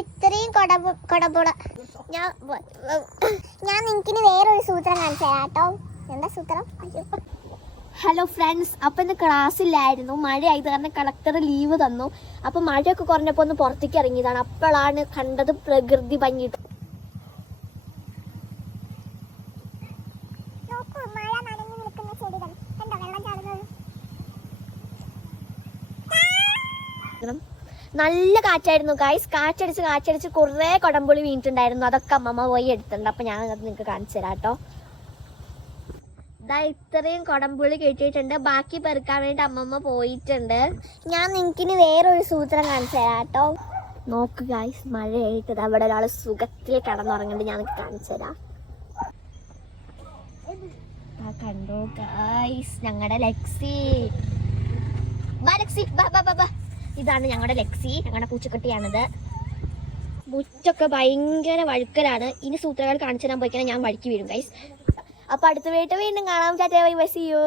ഇത്രയും കൊടപുള ഞാൻ നിനക്കിന് വേറൊരു സൂത്രം കാണിച്ചു തരാം കേട്ടോ. എന്താ സൂത്രം? ഹലോ ഫ്രണ്ട്സ്, അപ്പം ഇന്ന് ക്ലാസ്സില്ലായിരുന്നു, മഴയായത് കാരണം കളക്ടർ ലീവ് തന്നു. അപ്പം മഴയൊക്കെ കുറഞ്ഞപ്പോൾ ഒന്ന് പുറത്തേക്ക് ഇറങ്ങിയതാണ്. അപ്പോഴാണ് കണ്ടത് പ്രകൃതി ഭംഗി. നല്ല കാറ്റായിരുന്നു ഗൈസ്. കാറ്റടിച്ച് കുറേ കൊടംപുളി വീണിട്ടുണ്ടായിരുന്നു. അതൊക്കെ അമ്മമ്മ പോയി എടുത്തിട്ടുണ്ട്. അപ്പം ഞാൻ അത് നിങ്ങൾക്ക് കാണിച്ചു തരാം കേട്ടോ. ഇത്രയും കൊടംപുളി കിട്ടിയിട്ടുണ്ട്. ബാക്കി പെറുക്കാൻ വേണ്ടി അമ്മമ്മ പോയിട്ടുണ്ട്. ഞാൻ നിനക്കിന് വേറൊരു സൂത്രം കാണിച്ചു തരാം കേട്ടോ. നോക്ക് ഗൈസ്, മഴയായിട്ട് അവിടെ ഒരാൾ സുഖത്തിൽ കിടന്നുറങ്ങുന്നുണ്ട്. ഞാൻ കാണിച്ചു തരാം. കണ്ടോ ഗൈസ്, ഞങ്ങളുടെ ലെക്സി. ഇതാണ് ഞങ്ങളുടെ ലെക്സി, ഞങ്ങളുടെ പൂച്ചക്കുട്ടിയാണിത്. മുറ്റൊക്കെ ഭയങ്കര വഴുക്കലാണ്. ഇനി സൂത്രങ്ങൾ കാണിച്ചു തരാൻ പോയിക്കാൻ ഞാൻ വഴുക്കി വീഴും ഗൈസ്. അപ്പൊ അടുത്ത വീണ്ടും കാണാം. Tata bye bye, see U.